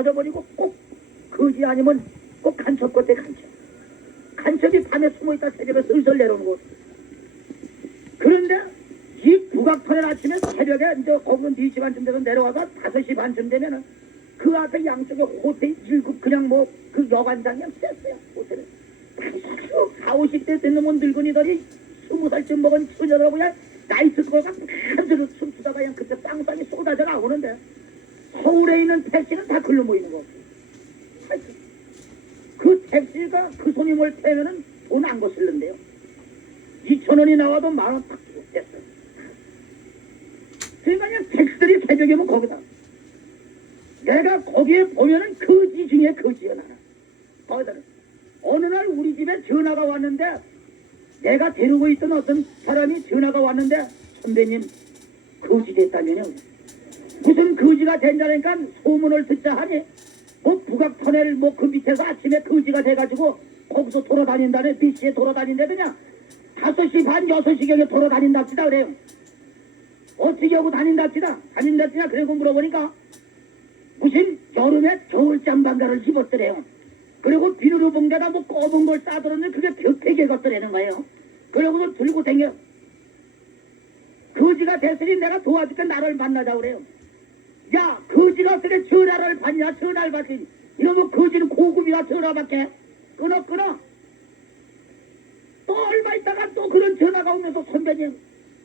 터져버리고 꼭 거지 아니면 꼭 간첩 같대 간첩. 간첩이 밤에 숨어있다 새벽에 슬슬 내려오는 곳. 그런데 이 북악터널 아침에 새벽에 이제 거기는 4시 반쯤 돼서 내려와서 5시 반쯤 되면은 그 앞에 양쪽에 호텔 1급 그냥 뭐 그 여관장이 셌어요. 호텔에. 40, 50대 된 놈은 늙은이들이 20살쯤 먹은 처녀들하고 그냥 나이트클럽가 한대로 춤추다가 그냥 그때 빵빵이 쏟아져 나오는데 서울에 있는 택시는 다 글로 모이는 거. 그 택시가 그 손님을 태우면은 돈 안 거슬는데요. 2,000원이 나와도 10,000원 팍 주고 됐어요. 그러니까 그냥 택시들이 새벽이면 거기다. 내가 거기에 보면은 거지 중에 거지야 나는. 거기다는 어느 날 우리 집에 전화가 왔는데 내가 데리고 있던 어떤 사람이 전화가 왔는데 선배님 거지 됐다면요. 무슨 거지가 된다니까 소문을 듣자 하니 뭐 북악터널 뭐 그 밑에서 아침에 거지가 돼가지고 거기서 돌아다닌다네. 몇 시에 돌아다닌다더냐. 5시 반 6시경에 돌아다닌답시다 그래요. 어떻게 하고 다닌답시다. 그래고 물어보니까 무슨 여름에 겨울잠방가를 입었더래요. 그리고 비누로 봉다가 뭐 검은 걸 싸들었는데 그게 벽패게 걷더라는 거예요. 그러고서 들고 다녀. 거지가 됐으니 내가 도와줄게. 나를 만나자 그래요. 야 거지가 어떻게 전화를 받냐. 전화를 받더니 이러면 거지는 고급이라 전화밖에. 끊어. 또 얼마 있다가 또 그런 전화가 오면서 선배님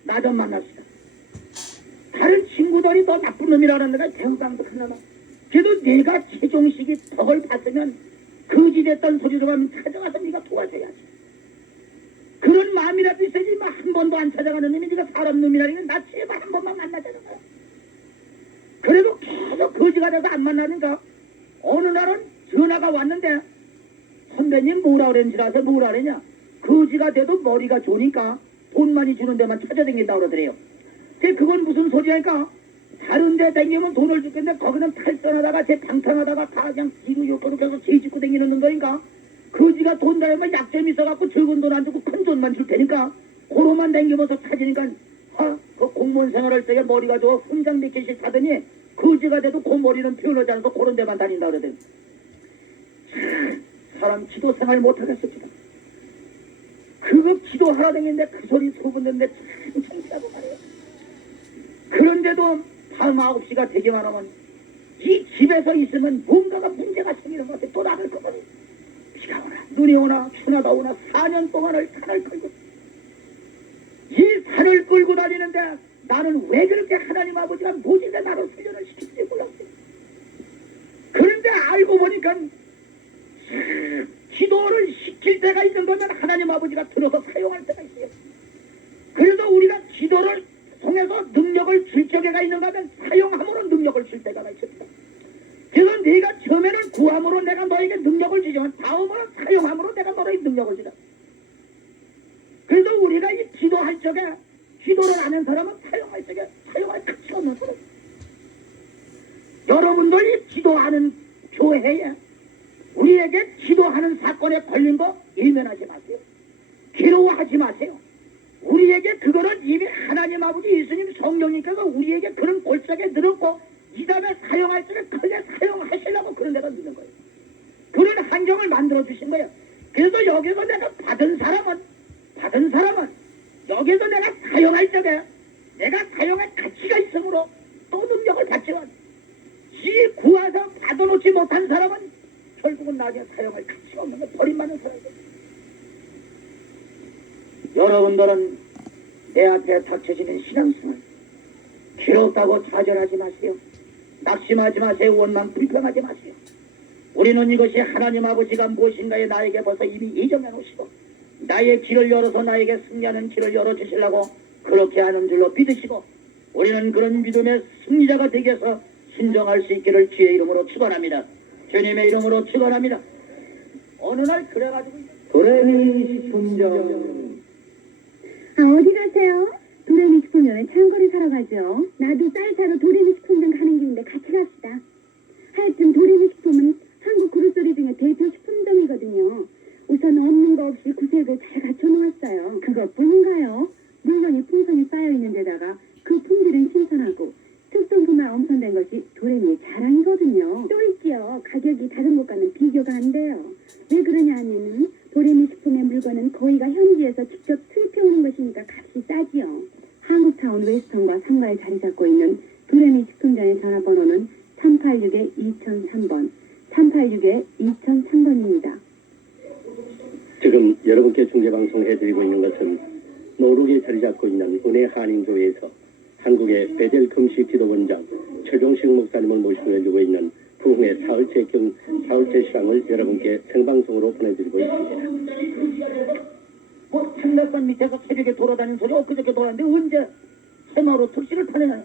나 좀 만납시다. 다른 친구들이 더 나쁜 놈이라는 데가 대우강도 하나만. 그래도 내가 최종식이 덕을 봤으면 거지 됐던 소리로 하면 찾아가서 네가 도와줘야지. 그런 마음이라도 있어야지. 한 번도 안 찾아가는 놈이 네가 사람 놈이라니 나 제발 한 번만 만나자는 거야. 그래도 계속 거지가 돼서 안 만나니까 어느 날은 전화가 왔는데 선배님 뭐라 그랬는지 아세요? 뭐라 그랬냐. 거지가 돼도 머리가 좋으니까 돈 많이 주는 데만 찾아다닌다고 그러더래요. 그건 무슨 소리랄까. 다른 데 다니면 돈을 줄 건데 거기는 탈선하다가 제 방탕하다가 다 그냥 뒤로 옆으로 계속 뒤집고 다니는 거니까 거지가 돈 달면 약점이 있어갖고 적은 돈 안 주고 큰 돈만 줄 테니까 고로만 다니면서 찾으니까 그 공무원 생활할 때 머리가 좋아 훈장 몇 개씩 하더니 거지가 돼도 그 머리는 표현하지 않아서 그런 데만 다닌다 그러더니 사람 기도 생활 못하겠습니다. 그거 기도하라 다니는데 그 소리 소문냈는데 참 창피하고 말이에요. 그런데도 밤 9시가 되기만 하면 이 집에서 있으면 뭔가가 문제가 생기는 것 같아. 또 나를 거버리. 비가 오나 눈이 오나 추나다 오나 4년 동안을 산을 끌고 이 산을 끌고 다니는데 나는 왜 그렇게 하나님 아버지가 모질게 나를 훈련을 시킬지 몰랐어요. 그런데 알고 보니까 기도를 시킬 때가 있는 거면 하나님 아버지가 들어서 사용할 때가 있어요. 그래서 우리가 기도를 통해서 능력을 줄 적에가 있는가 하면 사용함으로 능력을 줄 때가 있습니다. 그래서 네가 처음에는 구함으로 내가 너에게 능력을 주지만 다음으로 사용함으로 내가 너에게 능력을 주다. 그래서 우리가 이 기도할 적에 기도를 안 한 사람은 사용할 적에 사용할 가치가 없는 사람. 여러분들이 기도하는 교회에 우리에게 기도하는 사건에 걸린 거 일면하지 마세요. 괴로워하지 마세요. 우리에게 그거는 이미 하나님 아버지 예수님 성령님께서 우리에게 그런 골짜기에 늘었고 이 다음에 사용할 적에 크게 사용하시려고 그런 데가 있는 거예요. 그런 환경을 만들어 주신 거예요. 그래서 여기서 내가 받은 사람은 여기서 내가 사용할 적에 내가 사용할 가치가 있으므로 또 능력을 받지만 이 구하서 받아놓지 못한 사람은 결국은 나중에 사용할 가치가 없는 거 버림받는 사람이에요. 여러분들은 내 앞에 닥쳐지는 신앙생활 괴롭다고 좌절하지 마세요. 낙심하지 마세요. 원망 불평하지 마세요. 우리는 이것이 하나님 아버지가 무엇인가에 나에게 벌써 이미 예정해 놓으시고 나의 길을 열어서 나에게 승리하는 길을 열어주시려고 그렇게 하는 줄로 믿으시고 우리는 그런 믿음의 승리자가 되기 위해서 신정할 수 있기를 주의 이름으로 축원합니다. 주님의 이름으로 축원합니다. 어느 날 그래가지고 도레미식품점 어디 가세요? 도레미식품점에 창고를 사러 가죠. 나도 쌀 사러 도레미식품점 가는 길인데 같이 갑시다. 하여튼 도레미식품은 한국 그릇소리 중에 대표 식품점이거든요. 우선 없는 거 없이 구색을 잘 갖춰놓았어요. 그것뿐인가요? 물건이 풍성히 쌓여있는 데다가 그 품질은 신선하고 특성품만 엄선된 것이 도레미의 자랑이거든요. 또 있죠. 가격이 다른 곳과는 비교가 안 돼요. 왜 그러냐 하면은 도레미 식품의 물건은 거의가 현지에서 직접 수입해오는 것이니까 값이 싸지요. 한국타운 웨스턴과 상가에 자리 잡고 있는 도레미 식품점의 전화번호는 386-2003번, 386-2003번입니다. 지금 여러분께 중계방송 해드리고 있는 것은 노룩에 자리 잡고 있는 은혜 한인교회에서 한국의 베델 금식 기도원장 최종식 목사님을 모시고 해주고 있는 부흥의 사흘째 시간을 여러분께 생방송으로 보내드리고 있습니다. 뭐 창백산 밑에서 새벽에 돌아다니는 소리 엊그저께 돌았는데 언제 새마을호 특식을 타느냐.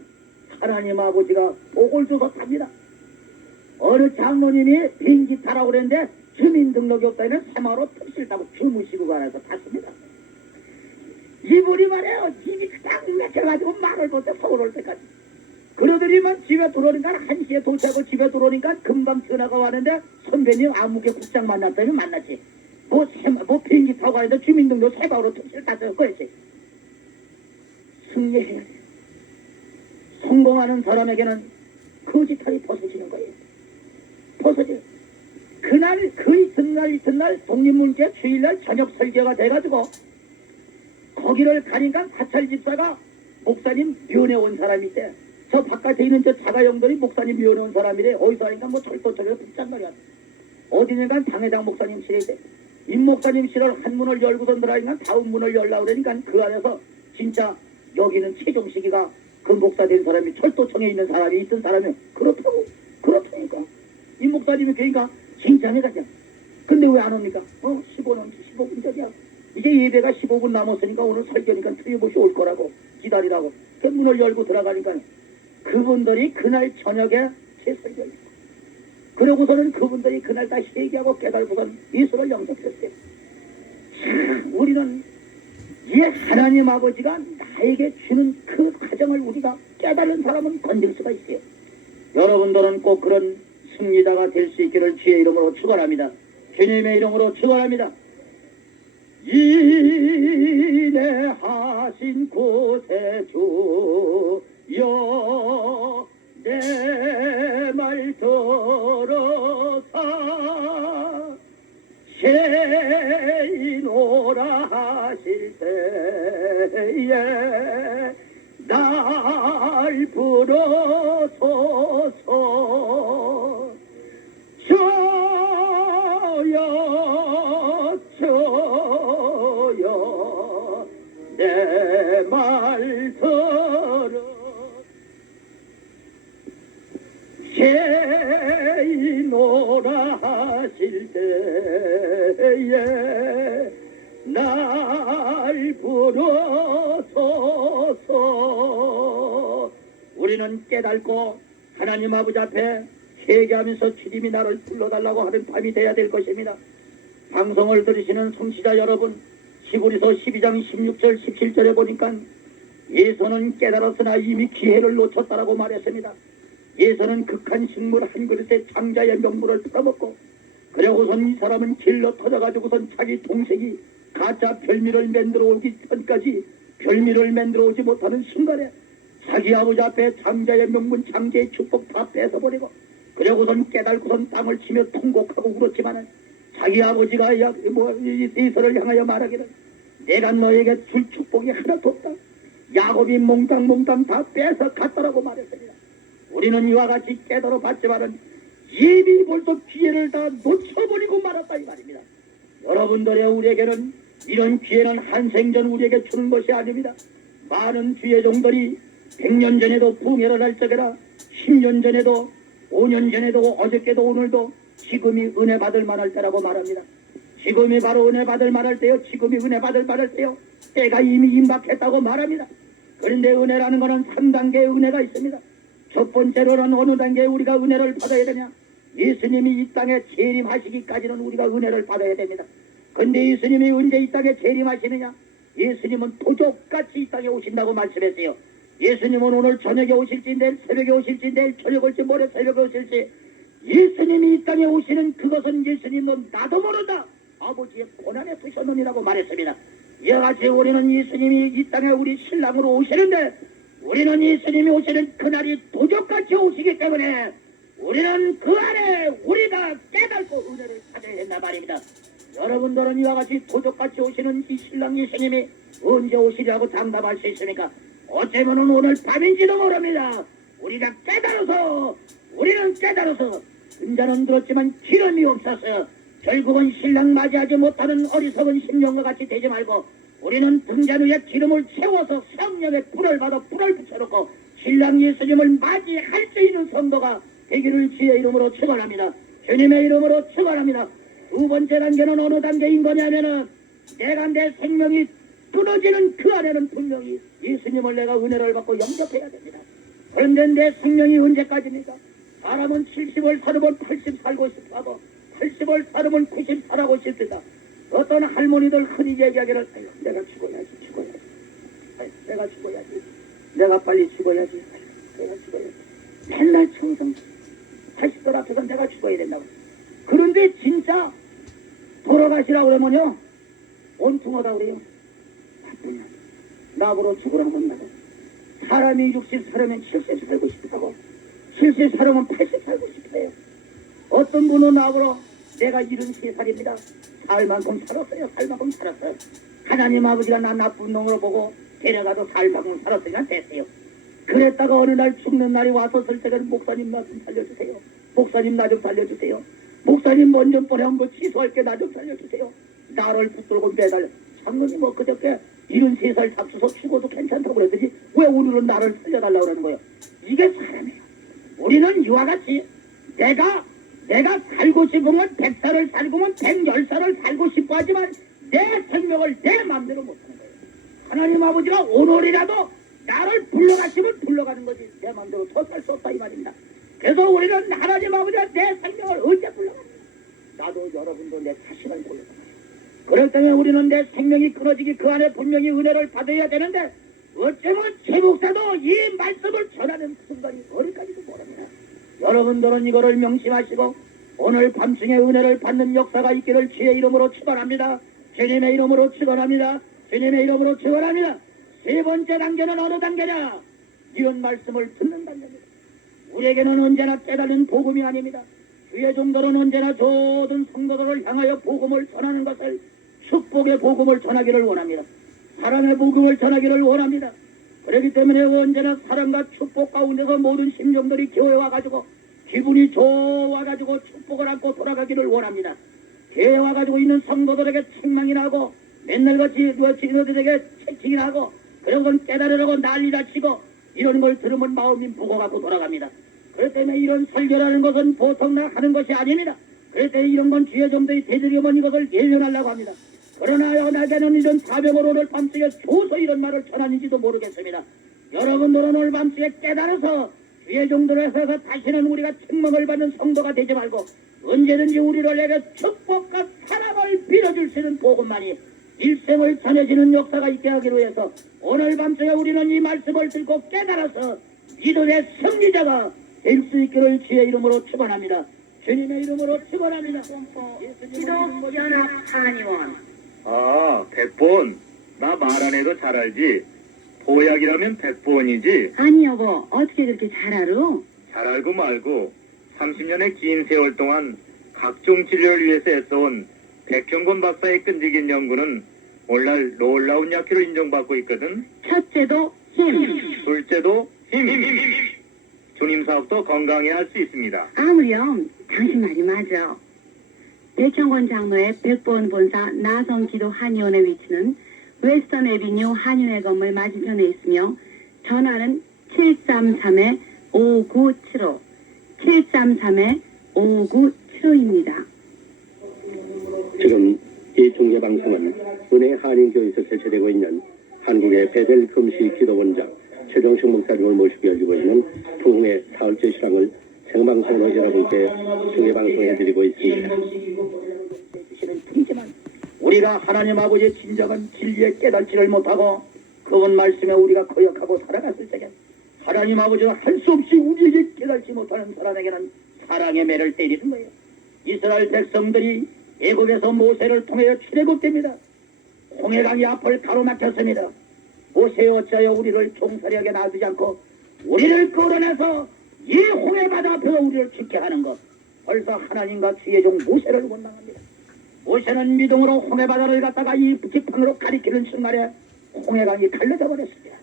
하나님 아버지가 복을 줘서 탑니다. 어느 장로님이 비행기 타라고 그랬는데 주민등록이 없다면 새마을호 특식을 타고 주무시고 가라서 탔습니다. 이분이 말해요. 집이 딱 막혀가지고 말을 못해 서울 올 때까지. 그러더니만 집에 들어오니까 1시에 도착하고 집에 들어오니까 금방 전화가 왔는데 선배님 아무개 국장 만났다면 만났지. 뭐 비행기 타고 가는데 주민등록 새마을호 특식을 탔어요. 그랬지. 승리해야 돼. 성공하는 사람에게는 거짓말이 벗어지는 거예요. 벗어져. 그날 그 이튿날 독립문제 주일날 저녁 설교가 돼가지고 거기를 가니까 사찰 집사가 목사님 면회 온 사람이 있대. 저 바깥에 있는 저 자가용들이 목사님 면회 온 사람이래. 어디서 하니까 뭐 철도 쪽에서 붙잡말이야. 어디냐가 당회장 목사님실에 있대. 임 목사님실을 한 문을 열고선 들어가니까 다음 문을 열라고 그러니까 그 안에서 진짜 여기는 최종식이가 그 목사 된 사람이 철도청에 있는 사람이 있던 사람이 그렇다니까. 이 목사님이 그러니까 진짜네 가자. 근데 왜 안 옵니까? 15분 전이야. 이제 예배가 15분 남았으니까 오늘 설교니까 틀림없이 올 거라고 기다리라고. 그 문을 열고 들어가니까 그분들이 그날 저녁에 제 설교를 했어. 그러고서는 그분들이 그날 다시 얘기하고 깨달고선 예수를 영접했어요. 참 우리는 이 하나님 아버지가 나에게 주는 그 과정을 우리가 깨달은 사람은 건질 수가 있어요. 여러분들은 꼭 그런 승리자가 될 수 있기를 주의 이름으로 축원합니다. 주님의 이름으로 축원합니다. 인내하신 구세주여 내 말 들어사 죄인오라 하실 때에 날 부르소서. 저여 내 말 들어 죄인오라 하실 때에 날 부르소서. 우리는 깨닫고 하나님 아버지 앞에 회개하면서 주님이 나를 불러달라고 하는 밤이 되어야 될 것입니다. 방송을 들으시는 청취자 여러분, 히브리서 12장 16절 17절에 보니까 예수는 깨달았으나 이미 기회를 놓쳤다라고 말했습니다. 예수는 극한 식물 한 그릇에 장자의 명분을 털어먹고 그러고선 이 사람은 길러 터져가지고선 자기 동생이 가짜 별미를 만들어 오기 전까지 별미를 만들어 오지 못하는 순간에 자기 아버지 앞에 장자의 명분 장자의 축복 다 뺏어버리고 그러고선 깨달고선 땅을 치며 통곡하고 울었지만은 자기 아버지가 이스를 향하여 말하기를 내가 너에게 줄 축복이 하나도 없다. 야곱이 몽땅 다 뺏어 갔다라고 말했습니다. 우리는 이와 같이 깨달아 봤지만은 이미 벌써 기회를 다 놓쳐버리고 말았다 이 말입니다. 여러분들의 우리에게는 이런 기회는 한생전 우리에게 주는 것이 아닙니다. 많은 주의 종들이 100년 전에도 부흥회를 할 적에라 10년 전에도 5년 전에도 어저께도 오늘도 지금이 은혜 받을 만할 때라고 말합니다. 지금이 바로 은혜 받을 만할 때요. 지금이 은혜 받을 만할 때요. 때가 이미 임박했다고 말합니다. 그런데 은혜라는 것은 3단계의 은혜가 있습니다. 첫 번째로는 어느 단계에 우리가 은혜를 받아야 되냐. 예수님이 이 땅에 재림하시기까지는 우리가 은혜를 받아야 됩니다. 그런데 예수님이 언제 이 땅에 재림하시느냐. 예수님은 도적같이 이 땅에 오신다고 말씀했어요. 예수님은 오늘 저녁에 오실지 내일 새벽에 오실지 내일 저녁 올지 모레 새벽에 오실지 예수님이 이 땅에 오시는 그것은 예수님은 나도 모른다. 아버지의 고난에 두셨느니라고 말했습니다. 이와 같이 우리는 예수님이 이 땅에 우리 신랑으로 오시는데 우리는 예수님이 오시는 그날이 도적같이 오시기 때문에 우리는 그 안에 우리가 여러분들은 이와 같이 도적같이 오시는 이 신랑 예수님이 언제 오시리라고 장담할 수 있습니까? 어쩌면은 오늘 밤인지도 모릅니다. 우리는 깨달아서 은자는 들었지만 기름이 없어서 결국은 신랑 맞이하지 못하는 어리석은 심령과 같이 되지 말고 우리는 등잔 위에 기름을 채워서 성령의 불을 받아 불을 붙여놓고 신랑 예수님을 맞이할 수 있는 성도가 되기를 주의 이름으로 축원합니다. 주님의 이름으로 축원합니다. 두 번째 단계는 어느 단계인 거냐면은 내가 내 생명이 끊어지는 그 안에는 분명히 예수님을 내가 은혜를 받고 영접해야 됩니다. 그런데 내 생명이 언제까지입니까? 사람은 70을 살으면 80 살고 싶어하고 80을 살으면 90 살고 싶다. 어떤 할머니들 흔히 얘기하기를 아유, 내가 죽어야지 아유, 내가 죽어야지 내가 빨리 죽어야지 아유, 내가 죽어야지 맨날 청성 80들 앞에서 내가 죽어야 된다고. 그런데 진짜 돌아가시라고 그러면요 온통하다 그래요. 나쁘냐 나보러 죽으라고 한다고. 사람이 60 살으면 70 살고 싶다고 70 살으면 80 살고 싶어요. 어떤 분은 나보러 내가 73살입니다. 살 만큼 살았어요. 하나님 아버지가 나 나쁜 놈으로 보고 데려가도 살 만큼 살았으니까 됐어요. 그랬다가 어느 날 죽는 날이 왔었을 때는 목사님 나 좀 살려주세요. 목사님 나 좀 살려주세요. 목사님 먼저 보내면 뭐 취소할게 나 좀 살려주세요. 나를 붙들고 매달려. 장로님 뭐 그저께 73살 잡수서 죽어도 괜찮다고 그랬더니 왜 오늘은 나를 살려달라고 그러는 거예요. 이게 사람이에요. 우리는 이와 같이 내가 살고 싶으면 100살을 살고면 110살을 살고 싶어 하지만 내 생명을 내 마음대로 못하는 거예요. 하나님 아버지가 오늘이라도 나를 불러가시면 불러가는 거지 내 마음대로 설 수 없다 이 말입니다. 그래서 우리는 하나님 아버지가 내 생명을 언제 불러가는가. 나도 여러분도 내 자신을 불러가는 그럴 때면 우리는 내 생명이 끊어지기 그 안에 분명히 은혜를 받아야 되는데 어쩌면 최 목사도 이 말씀을 전하는 순간이 어디까지도 모릅니다. 여러분들은 이거를 명심하시고 오늘 밤중에 은혜를 받는 역사가 있기를 주의 이름으로 축원합니다. 주님의 이름으로 축원합니다. 주님의 이름으로 축원합니다. 세 번째 단계는 어느 단계냐? 이런 말씀을 듣는 단계입니다. 우리에게는 언제나 깨달은 복음이 아닙니다. 주의 종들은 언제나 모든 성도들을 향하여 복음을 전하는 것을 축복의 복음을 전하기를 원합니다. 사랑의 복음을 전하기를 원합니다. 그렇기 때문에 언제나 사랑과 축복 가운데서 모든 심정들이 교회에 와가지고 기분이 좋아가지고 축복을 안고 돌아가기를 원합니다. 교회에 와가지고 있는 성도들에게 책망이나 하고 맨날같이 지도들에게 채찍이나 하고 그런 건 깨달으려고 난리나 치고 이런 걸 들으면 마음이 무거워갖고 돌아갑니다. 그렇기 때문에 이런 설교라는 것은 보통 나 하는 것이 아닙니다. 그렇기 때문에 이런 건 주의 좀더이 되드리면 이것을 예언하려고 합니다. 그러나 나에게는 이런 사명을 오늘 밤중에 줘서 이런 말을 전하는지도 모르겠습니다. 여러분들은 오늘 밤중에 깨달아서 주의 종들을 해서 다시는 우리가 책망을 받는 성도가 되지 말고 언제든지 우리를 내게 축복과 사랑을 빌어줄 수 있는 복음만이 일생을 전해지는 역사가 있게 하기로 해서 오늘 밤중에 우리는 이 말씀을 듣고 깨달아서 믿음의 승리자가 될 수 있기를 주의 이름으로 축원합니다. 주님의 이름으로 축원합니다. 기독연합한의원 아, 100번. 나 말 안 해도 잘 알지. 보약이라면 100번이지. 아니 여보 어떻게 그렇게 잘 알아? 잘 알고 말고 30년의 긴 세월 동안 각종 진료를 위해서 애써온 백형권 박사의 끈질긴 연구는 오늘날 놀라운 약효로 인정받고 있거든. 첫째도 힘 둘째도 힘. 주님 사업도 건강해야 할 수 있습니다. 아무렴 당신 말이 맞아. 백형권 장로의 100번 본사 나성기도 한의원의 위치는 웨스턴 에비뉴 한인회 건물 맞은편에 있으며 전화는 733-5975 733-5975입니다. 지금 이 중계방송은 은혜 한인교회에서 개최되고 있는 한국의 베델 금시 기도원장 최종식 목사님을 모시고 열리고 있는 부흥의 사흘째 실황을 생방송으로 여러분께 중계방송해드리고 있습니다. 우리가 하나님 아버지의 진정한 진리에 깨닫지를 못하고 그분 말씀에 우리가 거역하고 살아갔을 때에 하나님 아버지가 할 수 없이 우리에게 깨닫지 못하는 사람에게는 사랑의 매를 때리는 거예요. 이스라엘 백성들이 애국에서 모세를 통하여 출애굽됩니다. 홍해강이 앞을 가로막혔습니다. 모세 어찌하여 우리를 종살이하게 놔두지 않고 우리를 끌어내서 이 홍해 바다 앞에서 우리를 지게 하는 것. 벌써 하나님과 주의 종 모세를 원망합니다. 모세는 미동으로 홍해바다를 갖다가 이 지팡이로 가리키는 순간에 홍해강이 갈라져 버렸습니다.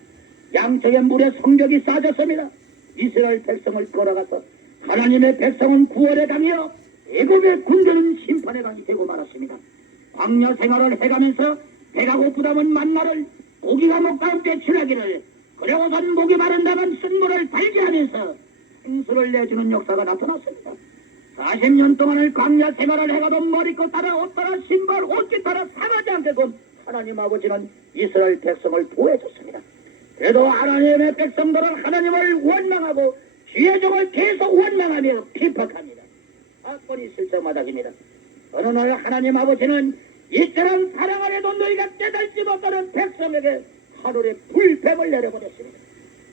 양쪽에 물의 성벽이 쌓아졌습니다. 이스라엘 백성을 끌어가서 하나님의 백성은 구원의 강이요 애굽의 군대는 심판의 강이 되고 말았습니다. 광야 생활을 해가면서 배가 고프다면 만나를 고기가 먹다면 배출하기를 그리고선 목이 마른다면 쓴물을 달게 하면서 생수를 내주는 역사가 나타났습니다. 40년 동안을 광야 생활을 해가도 머리끝 따라 옷 따라 신발 옷깃 따라 상하지 않게끔 하나님 아버지는 이스라엘 백성을 보호해줬습니다. 그래도 하나님의 백성들은 하나님을 원망하고 주의 종을 계속 원망하며 핍박합니다. 사건이 실정마닥입니다. 어느 날 하나님 아버지는 이처럼 사랑 안에도 너희가 깨달지 못하는 백성에게 하늘에 불뱀을 내려버렸습니다.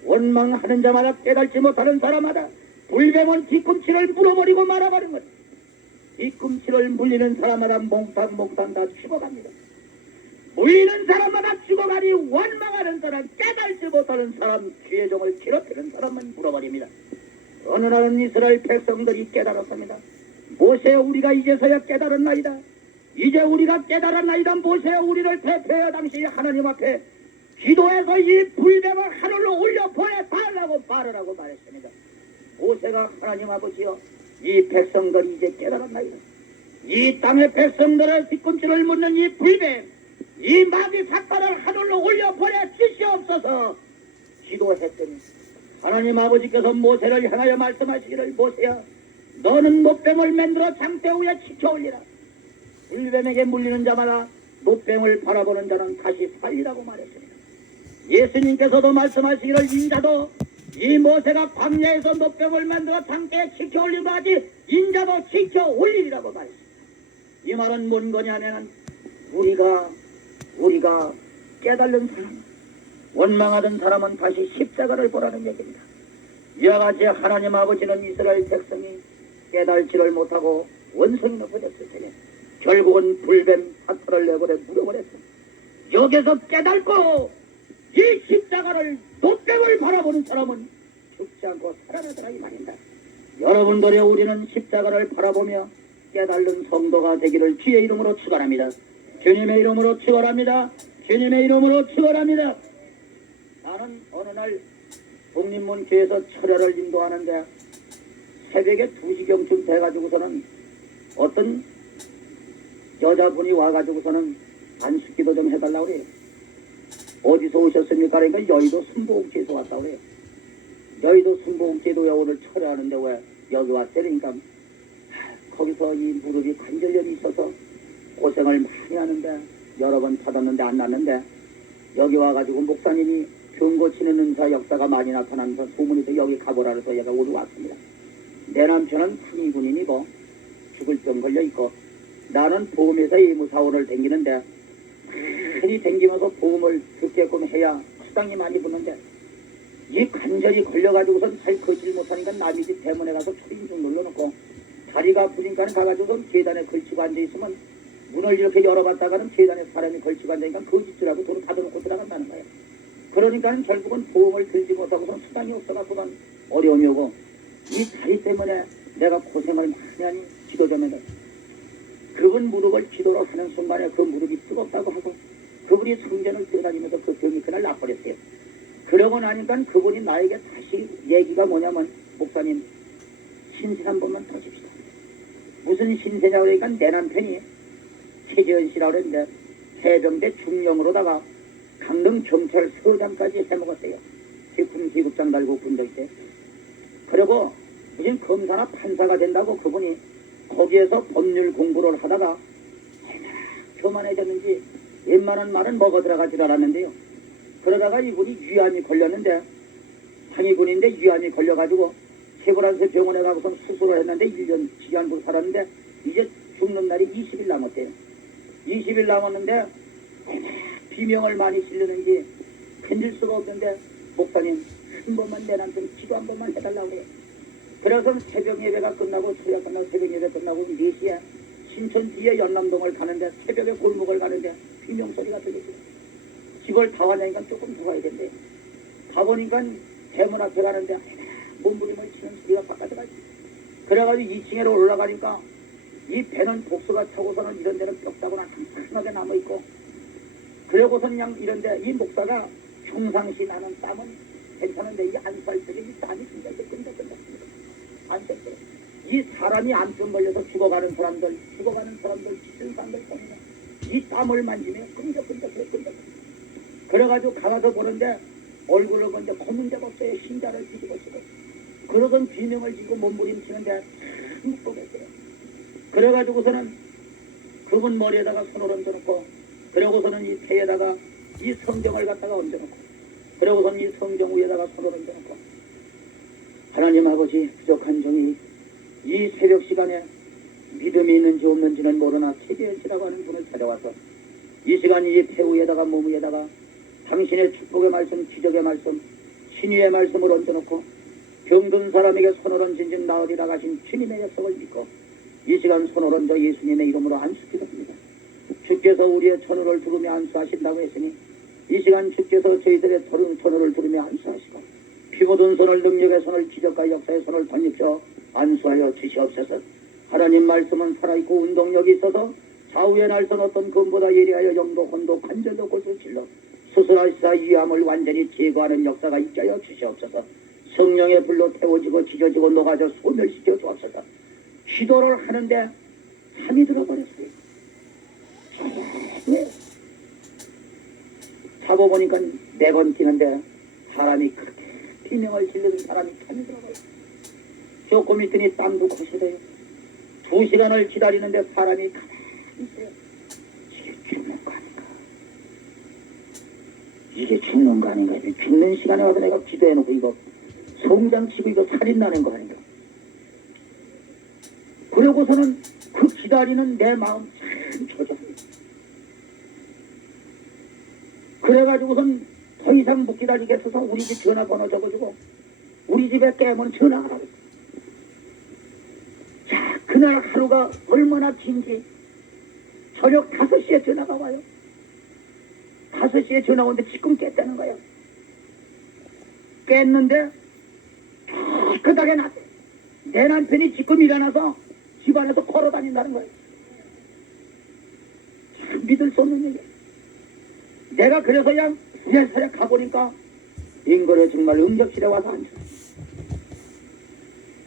원망하는 자마다 깨달지 못하는 사람마다 불뱀은 뒤꿈치를 물어버리고 말아버린 것. 뒤꿈치를 물리는 사람마다 몽땅 다 죽어갑니다. 물리는 사람마다 죽어가니 원망하는 사람, 깨달지 못하는 사람, 주의 종을 괴롭히는 사람만 물어버립니다. 어느 날은 이스라엘 백성들이 깨달았습니다. 모세여 우리가 이제서야 깨달았나이다. 이제 우리가 깨달았나이다. 모세여 우리를 대표하여 당시 하나님 앞에 기도해서 이 불뱀을 하늘로 올려 보내달라고 말을 하고 말했습니다. 모세가 하나님 아버지여 이 백성들이 이제 깨달았나이다. 이 땅의 백성들의 뒤꿈치를 묻는 이 불뱀 이 마귀 사탄을 하늘로 올려 보내 주시옵소서 기도했더니 하나님 아버지께서 모세를 향하여 말씀하시기를 모세야 너는 못뱀을 만들어 장대 위에 치켜 올리라. 불뱀에게 물리는 자마다 못뱀을 바라보는 자는 다시 살리라고 말했습니다. 예수님께서도 말씀하시기를 인자도 이 모세가 광야에서 못뱀을 만들어 장대에 치켜 올리고 하지 인자도 치켜 올리리라고 말했습니다. 이 말은 뭔 거냐면은 우리가 깨달는 사람 원망하던 사람은 다시 십자가를 보라는 얘기입니다. 이와 같이 하나님 아버지는 이스라엘 백성이 깨달지를 못하고 원성이 높아졌을 테니 결국은 불뱀 사탄을 내버려 물어버렸습니다. 여기서 깨닫고 이 십자가를 못뱀을 바라보는 사람은 죽지 않고 살아나더라 이 말입니다. 여러분들의 우리는 십자가를 바라보며 깨달는 성도가 되기를 주의 이름으로 축원합니다. 주님의 이름으로 축원합니다. 주님의 이름으로 축원합니다. 나는 어느 날 독립문 교회에서 철야를 인도하는데 새벽에 2시경쯤 돼가지고서는 어떤 여자분이 와가지고서는 안식기도 좀 해달라고 그래요. 어디서 오셨습니까? 그러니까 여의도 순복음교회에서 왔다고 그래요. 여의도 순복음교회도에 오늘 철야하는데 왜 여기 왔어요? 그러니까 거기서 이 무릎이 관절염이 있어서 고생을 많이 하는데 여러 번 받았는데 안 났는데 여기 와가지고 목사님이 병 고치는 은사 역사가 많이 나타나면서 소문이 또 여기 가보라 그래서 얘가 오늘 왔습니다. 내 남편은 상위군인이고 죽을 병 걸려있고 나는 보험회사 의무사원을 댕기는데 많이 댕기면서 보험을 듣게끔 해야 수당이 많이 붙는데 이 관절이 걸려가지고선 잘 걷질 못하니까 남의 집 대문에 가서 초인종 눌러놓고 다리가 아프니까 가가지고 계단에 걸치고 앉아있으면 문을 이렇게 열어봤다가는 계단에 사람이 걸치고 앉아니까 거짓줄하고 돈을 닫아놓고 들어간다는 거예요. 그러니까 결국은 보험을 들지 못하고선 수당이 없어가지고는 어려움이 오고 이 다리 때문에 내가 고생을 많이 하니 기도 좀 해라. 그분 무릎을 기도로 하는 순간에 그 무릎이 뜨겁다고 하고 그분이 성전을 뛰어다니면서 그 병이 그날 나버렸어요. 그러고 나니까 그분이 나에게 다시 얘기가 뭐냐면 목사님 신세 한 번만 더 줍시다. 무슨 신세냐고 그러니까 내 남편이 최재현 씨라고 그랬는데 해병대 중령으로다가 강릉 경찰서장까지 해먹었어요. 기품 기급장 달고 군대 때. 그리고 무슨 검사나 판사가 된다고 그분이 거기에서 법률 공부를 하다가 얼마나 교만해졌는지 웬만한 말은 먹어 들어가질 않았는데요. 그러다가 이분이 위암이 걸렸는데 상위군인데 위암이 걸려가지고 세브란스 병원에 가고서 수술을 했는데 1년 지안부 살았는데 이제 죽는 날이 20일 남았대요. 20일 남았는데 비명을 많이 지르는지 견딜 수가 없는데 목사님 한 번만 내 남편 기도 한 번만 해달라고 해요. 그래서 새벽 예배가 끝나고 철야 끝나고 새벽 예배 끝나고 4시에 신촌 뒤에 연남동을 가는데 새벽에 골목을 가는데 비명소리가 들리고 집을 다 왔냐니까 조금 더 가야겠는데 가보니까 대문 앞에 가는데 몸부림을 치는 소리가 바깥에 가지. 그래가지고 2층으로 올라가니까 이 배는 복수가 차고서는 이런 데는 뼈다구나 튼튼하게 남아있고, 그러고선 그냥 이런데 이 목사가 평상시 나는 땀은 괜찮은데 이 안살 때이 땀이 진짜 끈적끈적합니다. 안살 때. 이 사람이 암병 걸려서 죽어가는 사람들 지친 사람들 때문에 이 땀을 만지면 끈적끈적해. 그래가지고 가서 보는데 얼굴을 먼저 검은 데가 없어요. 흰자를 뒤집어 쓰고. 그러던 비명을 지고 몸부림치는데 참 못보겠어요. 그래가지고서는 그분 머리에다가 손을 얹어놓고, 그러고서는 이 배에다가 이 성경을 갖다가 얹어놓고, 그러고서는 이 성경 위에다가 손을 얹어놓고, 하나님 아버지, 부족한 종이 이 새벽 시간에 믿음이 있는지 없는지는 모르나 최재현씨라고 하는 분을 찾아와서 이 시간 이 배 위에다가 몸 위에다가 당신의 축복의 말씀, 기적의 말씀, 신유의 말씀을 얹어놓고 병든 사람에게 손을 얹은 즉 나으리라 가신 주님의 약속을 믿고 이 시간 손을 얹어 예수님의 이름으로 안수기도합니다. 주께서 우리의 천우를 두르며 안수하신다고 했으니 이 시간 주께서 저희들의 천우를 두르며 안수하시고 피 묻은 손을, 능력의 손을, 기적과 역사의 손을 던집혀 안수하여 주시옵소서. 하나님 말씀은 살아있고 운동력이 있어서 좌우의 날선 어떤 검보다 예리하여 영도, 혼도, 관절도 골수 찔러 수술하시사 위암을 완전히 제거하는 역사가 있게 하여 주시옵소서. 성령의 불로 태워지고 지져지고 녹아져 소멸시켜 주옵소서. 기도를 하는데 잠이 들어버렸어요. 네. 잡아보니까 4번 뛰는데 사람이 그렇게 비명을 지르는 사람이 잠이 들어버렸어요. 조금 있더니 땀도 거시대요. 2시간을 기다리는데 사람이 가만히 있어요. 이게 죽는 거 아닌가? 이게 죽는 거 아닌가? 죽는 시간에 와서 내가 기도해놓고 이거 성장치고 이거 살인나는 거 아닌가? 그러고서는 그 기다리는 내 마음 참 조졌어요. 그래가지고선 더 이상 못 기다리겠어서 우리 집 전화번호 적어주고 우리 집에 깨면 전화가 하라고 했어요. 자, 그날 하루가 얼마나 긴지 저녁 5시에 전화가 와요. 5시에 전화 오는데 지금 깼다는 거예요. 깼는데 깨끗하게 났어요. 내 남편이 지금 일어나서 집안에서 걸어다닌다는 거예요. 참 믿을 수 없는 얘기예요. 내가 그래서 그냥 부랴사랴 가보니까 인거래 정말 응접실에 와서 앉았어요.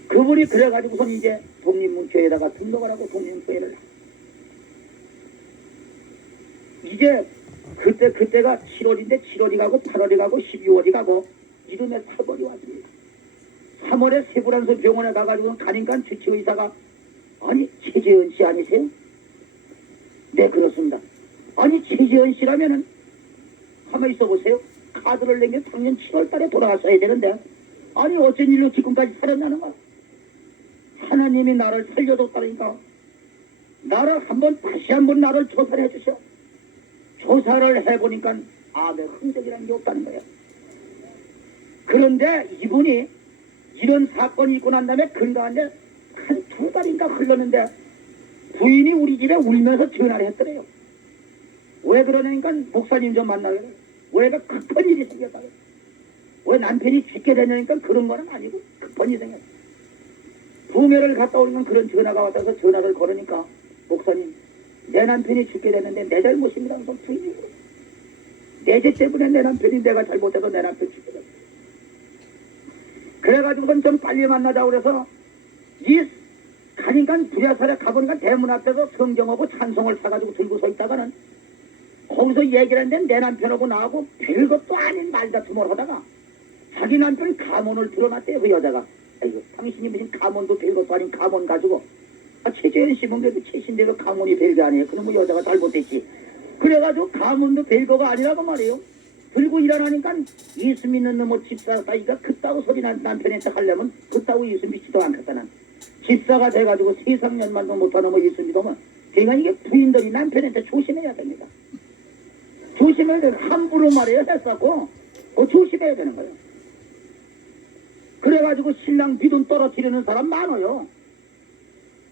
그분이 그래가지고선 이제 독립문교회에다가 등록을 하고 독립문교회를 이제 그때가 7월인데 7월이 가고 8월이 가고 12월이 가고 이듬해 3월이 왔습니다. 3월에 세브란스 병원에 가가지고 가니까 주치의사가 아니 최재현 씨 아니세요? 네 그렇습니다. 아니 최재현 씨라면은 가만히 있어보세요. 카드를 내면 작년 7월달에 돌아갔어야 되는데 아니 어쩐 일로 지금까지 살았냐는 거야. 하나님이 나를 살려줬다니까 나를 다시 한번 나를 조사를 해주셔. 조사를 해보니까 암의 흔적이라는 게 없다는 거예요. 그런데 이분이 이런 사건이 있고 난 다음에 건강한데 한 2달인가 흘렀는데 부인이 우리 집에 울면서 전화를 했더래요. 왜 그러냐니까 목사님 좀 만나요. 왜 급한 일이 생겼다고. 왜 남편이 죽게 되냐니까 그런 거는 아니고 급한 일이 생겼어. 부흥회를 갔다 오니까 그런 전화가 왔다서 전화를 걸으니까 목사님 내 남편이 죽게 됐는데 내 잘못입니다. 그래서 부인이 내 죄 때문에 내 남편이 내가 잘못해서 내 남편 죽게 됐어. 그래가지고선 좀 빨리 만나자고 그래서 가니까 부랴사랴 가보니까 대문 앞에서 성경하고 찬송을 사가지고 들고 서 있다가는 거기서 얘기를 했는데 내 남편하고 나하고 별것도 아닌 말다툼을 하다가 자기 남편 가문을 드러났대요. 그 여자가. 아이고 당신이 무슨 가문도 별것도 아닌 가문 가지고 최재현 씨는 그래도 최신대로 가문이 별거 아니에요. 그러면 여자가 잘못했지. 그래가지고 가문도 별거가 아니라고 말이에요. 들고 일어나니까 예수 믿는 놈의 집사 따위가 그따구 소리 남편한테 하려면 그따구 예수 믿지도 않겠다는 집사가 돼가지고 세상 연만도 못하는 놈의 예수 믿으면 제가 이게 부인들이 남편한테 조심해야 됩니다. 조심해야 되는 함부로 말해야 했었고 조심해야 되는 거예요. 그래가지고 신랑 믿음 떨어뜨리는 사람 많아요.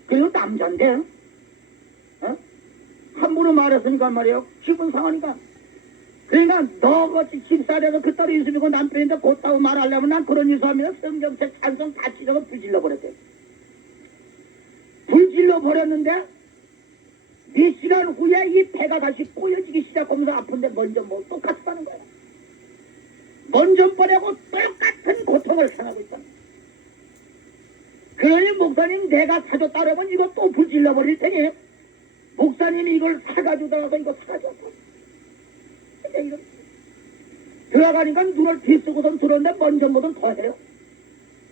그리고 남잔데 함부로 말했으니까 말이에요. 기분 상하니까. 그러니까 너같이 집사려서 그따로 예수 믿고 남편인데 곧다고 말하려면 난 그런 일수 하면 성경책 찬송 다 찢어서 불질러 버렸대. 불질러 버렸는데 몇 시간 후에 이 배가 다시 꼬여지기 시작하면서 아픈데 먼저 뭐 똑같다는 거야. 먼저 버리고 똑같은 고통을 당하고 있다. 그러니 목사님 내가 사줬다 그러면 이거 또 불질러 버릴 테니 목사님이 이걸 사가지고다가 이거 사가져왔어. 이거 들어가니까 눈을 뒤쓰고선 들었는데 먼저 뭐든 더 해요.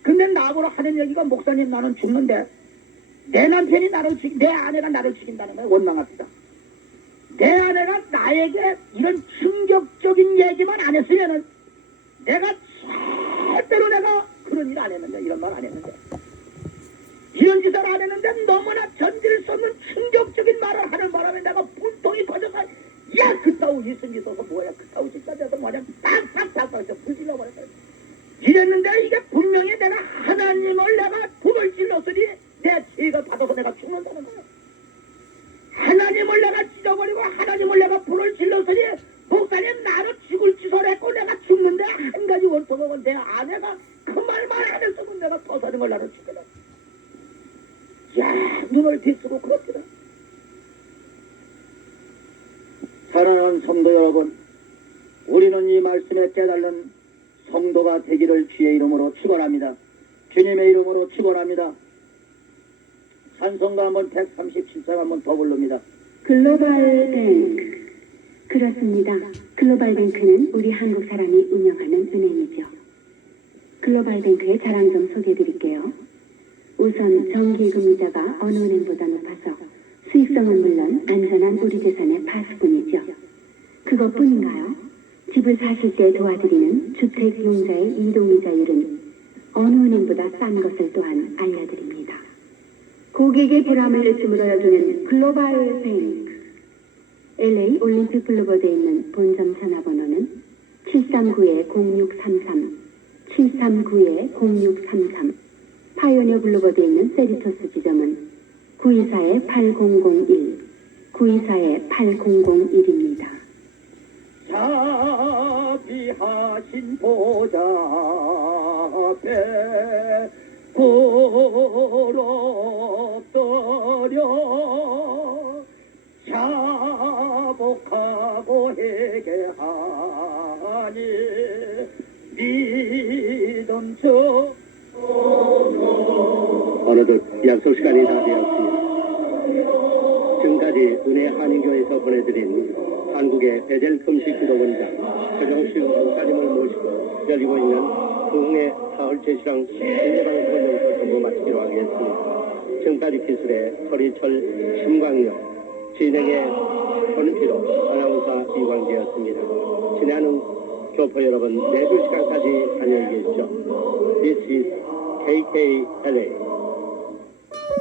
근데 나보러 하는 얘기가 목사님 나는 죽는데 내 남편이 나를 내 아내가 나를 죽인다는 거야. 원망합니다. 내 아내가 나에게 이런 충격적인 얘기만 안 했으면은 내가 절대로 내가 그런 일 안 했는데 이런 말 안 했는데 이런 짓을 안 했는데 너무나 견딜 수 없는 충격적인 말을 하는 바람에 내가 분통이 터져서 야 그따위 있음이 있어서 뭐야 그따위 진짜 돼서 뭐냐 팍팍팍 불질러 버렸어요. 이랬는데 이게 분명히 내가 하나님을 내가 불을 질렀으니 내 죄가 받아서 내가 죽는다는 거야. 하나님을 내가 찢어버리고 하나님을 내가 불을 질렀으니 목사님 나를 죽을 짓을 했고 내가 죽는데 한 가지 원통은 내 아내가 그 말만 안 했으면 내가 더 사는 걸 나를 죽거든. 야 눈을 뒤쓰고 그렇구나. 사랑하는 성도 여러분, 우리는 이 말씀에 깨달는 성도가 되기를 주의 이름으로 축원합니다. 주님의 이름으로 축원합니다. 찬송가 한번 137장 한번 더 부릅니다. 글로벌 뱅크. 그렇습니다. 글로벌 뱅크는 우리 한국 사람이 운영하는 은행이죠. 글로벌 뱅크의 자랑 좀 소개해 드릴게요. 우선 정기금리자가 어느 은행보다 높아서 수익성은 물론 안전한 우리 재산의 파수꾼이죠. 그것뿐인가요? 집을 사실 때 도와드리는 주택용자의 이동이자율은 어느 은행보다 싼 것을 또한 알려드립니다. 고객의 보람을 내심으로 여기는 글로벌 뱅크. LA 올림픽 블루보드에 있는 본점 전화번호는 739-0633, 739-0633. 파이오니어 블루보드에 있는 세리토스 지점은 924-8001, 924-8001입니다. 자비하신 보좌 앞에 굴엎드려 자복하고 회개하니 믿음쳐 어느덧 약속 시간이 다 되었습니다. 지금까지 은혜 한인교회에서 보내드린 한국의 베델 금식 기도원장 최정식 목사님을 모시고 열리고 있는 부흥의 사흘 제시랑 공개방송을 여기서 전부 마치기로 하겠습니다. 지금까지 기술의 서리철 심광영, 진행의 손필호, 아나운서 이광재였습니다. 친애하는 교포 여러분, 내일 시간까지 안녕히 계십시오. This is KKLA.